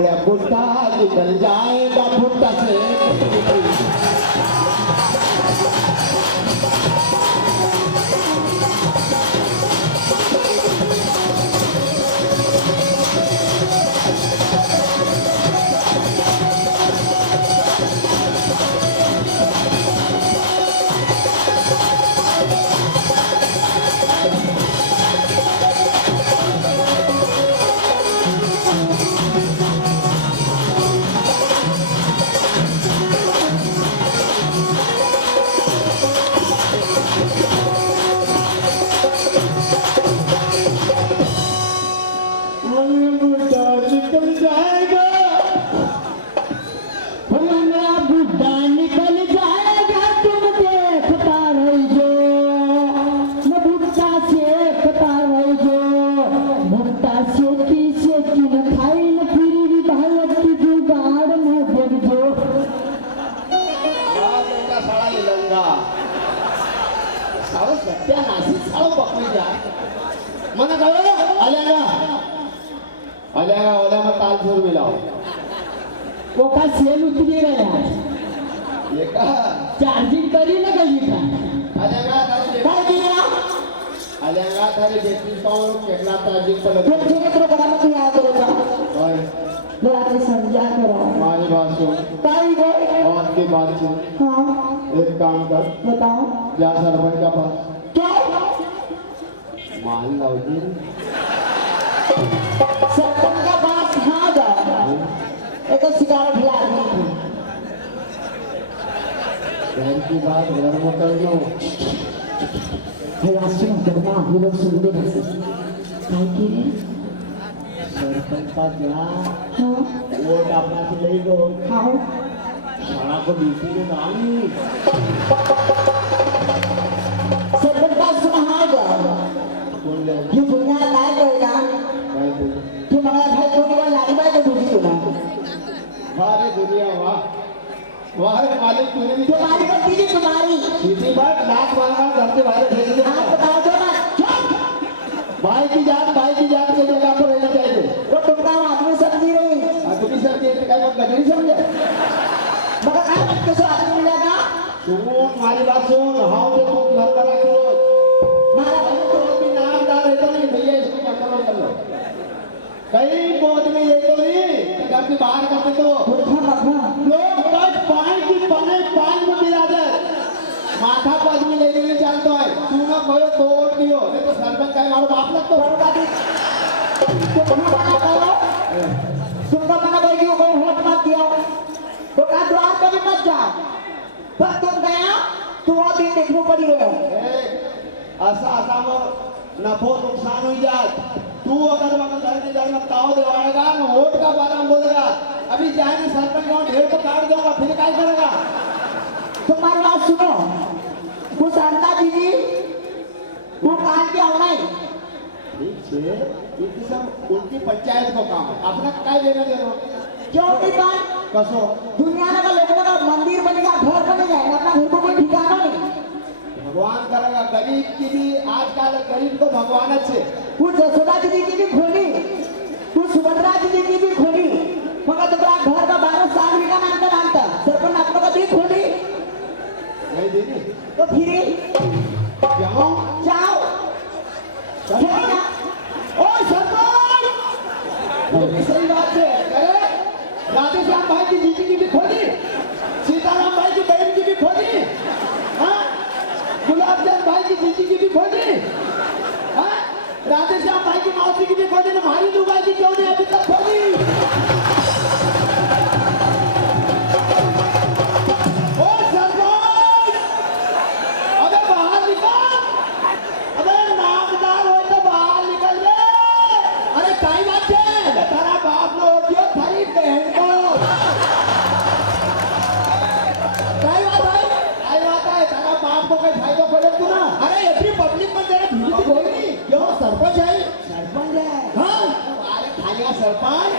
बांगड्या बुट्टा निकल जाएगा भुट्टा से। ताल सुर मिलाओ वो का सेल उतरी गया ये का चार्जिंग करी ना गई था काय दिया आलेगा थारे देखती पाऊं केला चार्जिंग पर लगा ठीक है तो बड़ा मत याद करो और जरा के समझा करो हमारी बात सुन काय गए और की बात सुन हां एक काम कर बताओ जा सरपंच का पास क्या मान लो जी सरपंच का बात हाँ जा एक सिगारेट खिला दी घर की बात घर में कर लो भैया सुन करना हम लोग सुन ले बस काय की सरपंच का क्या हां वोट अपना से ले गो हां शाला को ड्यूटी में डाली सरपंच का सुन हाँ जा कौन ले ये दुनिया काय करेगा भाई तू तू मगर भाई कोई वाला लाड़ी बाई को दूसरी ना वाह दुनिया वाह वाह रे मालिक तूने भी तुम्हारी गलती नहीं तुम्हारी सीधी बात लाख मांगा घर से बाहर भेज दे आप बताओ दो ना चुप भाई की जात के जगह पर रहना चाहिए वो तुमका आदमी समझी रही आदमी सर के काय मत गजरी समझे मगर काय मत कैसे आदमी मिलेगा सुन हमारी बात सुन हाँ तो तुम घर बना के मारा तो भी नाम डाल रहे तो नहीं भैया इसको कंट्रोल कर लो कई बहुत में ये तो नहीं घर से बाहर करते तो मूर्खा मखा लोग बस पानी की बने पानी में बिरादर माथा पर आदमी लेने के चलता है तू ना कहो तोड़ दियो नहीं तो सरपंच का मारो बाप लग तो बड़का दी तुम मना करो तुमको मना करेगी वो कोई वोट मत दिया तो का द्वार पे भी मत जाओ पर तुम गया तू वो दिन देखने पड़ी रहे असा नफो नुकसान हुई जात तू अगर मगर घर में जाकर ताव दिवाएगा ना वोट का बारे में बोलेगा अभी जाए सरपंच गाँव ढेर को काट दूंगा फिर क्या करेगा तुम्हारी बात सुनो वो शांता दीदी वो कान के आवना है ठीक है ये सब उनकी पंचायत को काम है अपना क्या लेना देना क्यों नहीं बात कसो दुनिया में का लोगों का मंदिर बनेगा घर बनेगा अपना घर को कोई ठिकाना नहीं भगवान करेगा गरीब की भी आजकल गरीब को भगवान अच्छे वो जसोदा दीदी की भी खोली वो सुभद्रा दीदी की भी खोली मगर तुम्हारा घर का 12 साल भी का मानता सरपंच आपको कभी खोली नहीं दीदी तो फिर जाओ जाओ चलेगा ओ सरपंच सही बात है अरे राधेश्याम भाई की जीजी की भी खोली सीताराम भाई की बहन की भी खोली हाँ गुलाबचंद भाई की जीजी की भी खोली हाँ राधेश्याम भाई की मौसी की भी खोली ना हमारी दुबई की क्यों नहीं अभी तक खोली ओ सरपंच अबे बाहर निकल अबे नामदार हो तो बाहर निकल ले अरे काई बात है तारा बाप ने वोट दियो थारी बहन को काई बात है तारा बाप को कोई फायदा पड़े तू ना अरे एवरी पब्लिक में तेरे भीड़ कोई नहीं क्यों सरपंच है हाँ अरे खालिया सरपंच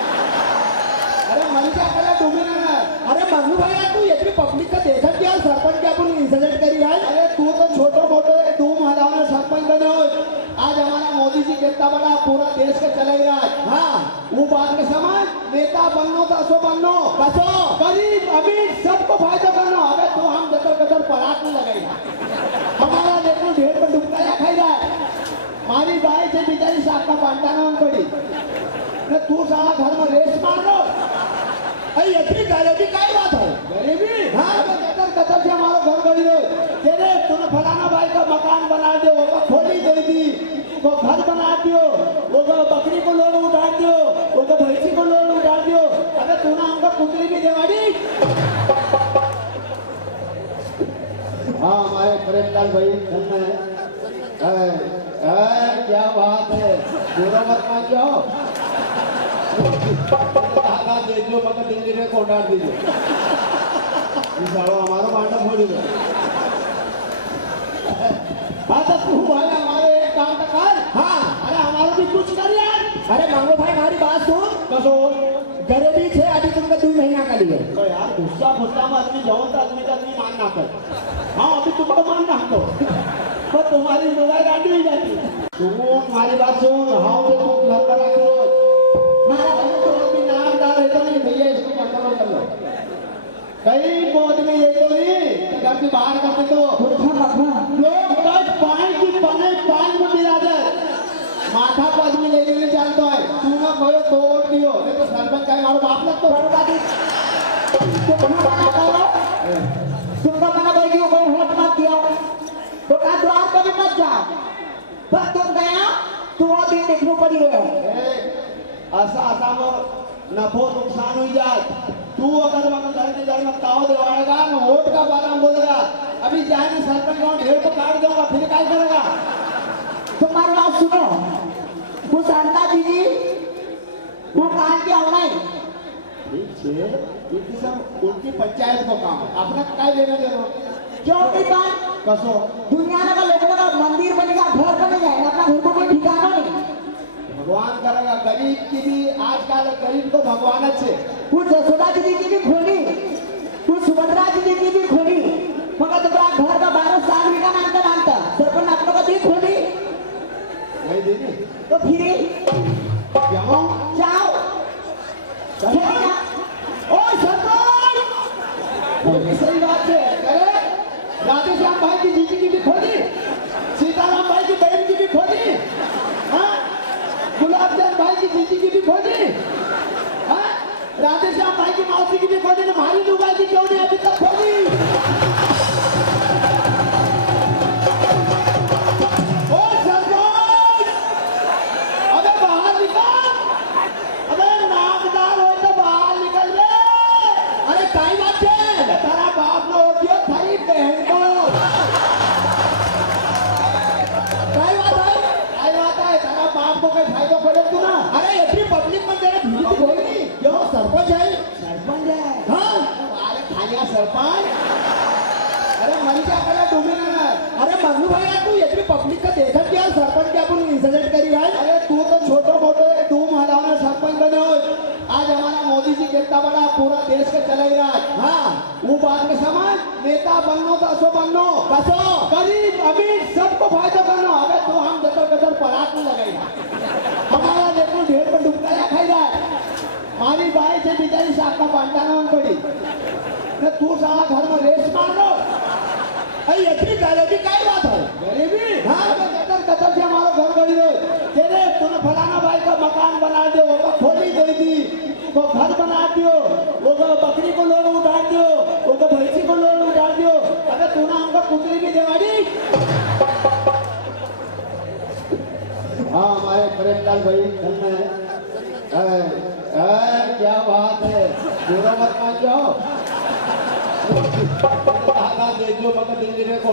अरे मन क्या करा तुम्हें ना अरे मनु भैया तू एवरी पब्लिक का देखा क्या सरपंच क्या अपन इंसल्ट करी है अरे तू तो छोटो मोटो तू महाराव में सरपंच बने हो आज हमारा मोदी जी कितना बड़ा पूरा देश का चलेगा हाँ वो बात में समझ नेता बननो तो असो बननो कसो गरीब अमीर सबको फायदा करना। अबे तो हम जतर कतर परात में लगाई हमारा देखो ढेर पर डुबकाया खाई रहा है। मारी बाई से बिचारी साथ का पांटाना हम पड़ी ने तू सारा घर में रेस मार लो। अरे इतनी गरीबी काय बात है गरीबी। हाँ जतर कतर से हमारा घर गड़ी रो तेरे तूने फलाना भाई का मकान बना दो वो खोली दे दी वो घर बना दियो वो बकरी को लोन उठा दियो वो भैंसी को लोन उठा दियो। अबे तूने हमको कुतरी भी देवाड़ी। हाँ हमारे प्रेमलाल भाई धन्य है। क्या बात है पूरा मत मान जाओ दे दो मगर दिल्ली को डाल दीजिए हमारा बांटा फोड़ी दो। हाँ तो तू भाई हमारे एक काम का कर। हाँ अरे हमारा भी कुछ कर यार। अरे मंगो भाई हमारी बात सुन कसो गरीबी छे अभी तुमको 2 महीना का लिए तो यार गुस्सा गुस्सा में आदमी जाओ तो आदमी का आदमी मानना कर। हाँ अभी तुमको मानना हमको तो तुम्हारी मोबाइल गाड़ी नहीं जाती। तुम हमारी बात सुन। हाँ तो तुम घर पर रखो मारा तो अभी नाम डाल रहे तो नहीं भैया इसको कंट्रोल कर लो। कई बहुत में ये तो नहीं घर से बाहर करते तो लोग कट पानी की बने पानी में मिला जाए माथा पद में लेने चलता है। तू ना कहो तोड़ दियो नहीं तो सरपंच का मारो बाप लग तो बड़ा दी तुमको मना कर दियो कोई वोट मत दियो तो का द्वार पे भी मत जाओ। बस तुम गया तू वो दिन देखने पड़ी है ऐसा ऐसा नफो नुकसान हो जाए। तू अगर घर में ताव दिवाएगा ना वोट का बारे में बोलेगा अभी जाएंगे सरपंच को ढेर को काट दूंगा फिर क्या करेगा। तुम्हारी बात सुनो वो शांता दीदी वो कहा क्या होना है ठीक है उनकी पंचायत को काम है अपना क्या लेना देना क्यों नहीं बात कसो दुनिया का लोगों का मंदिर बनेगा घर बनेगा अपना घर को कोई ठिकाना नहीं। भगवान करेगा गरीब की भी आजकल गरीब को भगवान अच्छे वो जसोदा दीदी की भी खोली वो सुभद्रा दीदी की भी खोली मगर तो घर का 12 साल भी का मानता सरपंच आप लोग का भी खोली नहीं दीदी तो फिर क्यों जाओ ओ सरपंच सही बात है। अरे राधेश्याम भाई की जीजी की भी खोली सीताराम भाई की बहन की भी खोली हाँ गुलाबचंद भाई की जीजी की भी खोली हाँ राधेश्याम भाई की मौसी की भी खोली ने भारी लुगाई की क्यों नहीं अभी तक खोली। ओ सरपंच अबे बाहर निकल अबे नामदार हो तो बाहर निकल ले। अरे काई बात है तेरा बाप ने वोट दिया थारी बहन को काई बात है तेरा बाप को कोई फायदा पड़े तू ना। अरे इतनी पब्लिक में तेरे भीड़ कोई नहीं क्यों सरपंच है हाँ अरे खालिया सरपंच अरे मरी क्या करे डूबे ना। अरे मगनू भैया तू इतनी पब्लिक का देखा क्या सरपंच क्या अपन इंसिडेंट करी है। अरे तू तो छोटे मोटे डूम हलाने सरपंच बने हो आज हमारा मोदी जी कितना बड़ा पूरा देश के चला ही रहा है। हाँ वो बात में समझ नेता बननो तो असो बननो कसो गरीब अमीर सबको फायदा करना। अबे तो हम जतर कतर परात में लगाई हमारा देखो ढेर पर डुबकाया खाई रहा है। मारी बाई से बिचारी साथ का पांटाना हम पड़ी ने तू सारा घर में रेस मार लो। अरे इतनी गरीबी काय बात है गरीबी। हाँ जतर कतर से हमारा घर गड़ी रो तेरे तूने फलाना भाई का मकान बना दो वो खोली दे दी वो घर बना दियो वो बकरी को लोन उठा दियो वो भैंसी को लोन उठा दियो। अबे तूने हमको कुतरी भी देवाड़ी। हाँ हमारे प्रेमलाल भाई धन्य है। क्या बात है पूरा मत मान जाओ दे दो मगर दिल्ली को